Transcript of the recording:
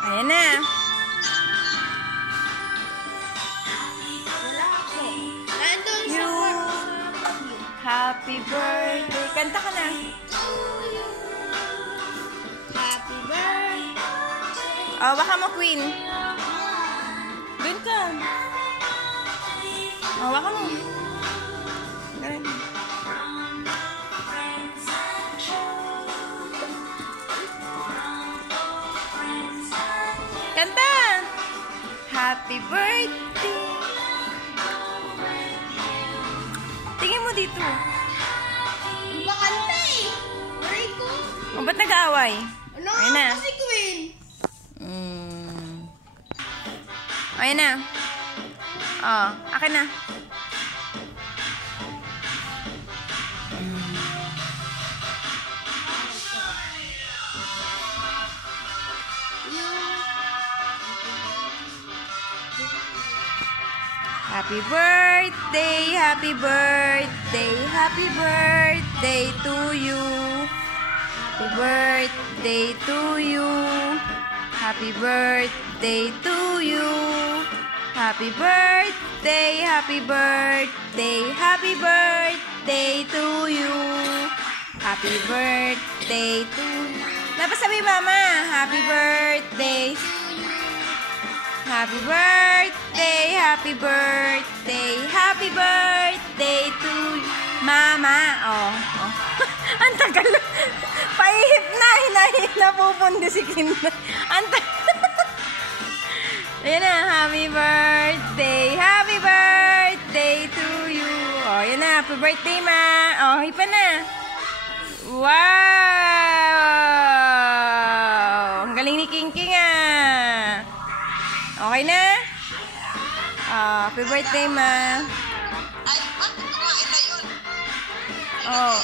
Ayan na. You. Happy birthday. Kanta ka na. Happy birthday. Oh, baka mo, Queen. Doon ka. Oh, baka mo. Ganun. Kanta! Happy birthday! Tingin mo dito. Bakante eh. Aray ko. O, ba't nag-aaway? Ano Ayun na. kasi Queen? Ayun na. Oh, akin na. Happy birthday, happy birthday, happy birthday to you. Happy birthday to you. Happy birthday to you. Happy birthday, happy birthday, happy birthday to you. Happy birthday to you. Dapat sabi mama, happy birthday. Happy birthday, happy birthday, happy birthday to you. Mama, oh. Ang tagal. Paihip na, hinahip na pupundi si Kinder. Ang tagal. Ayan na, happy birthday to you. Oh, yan na, happy birthday, ma. Oh, hipa na. Wow! Ang galing ni King ah. Okay na? Happy birthday, ma. Ay, bakit kumain na yun? Oh.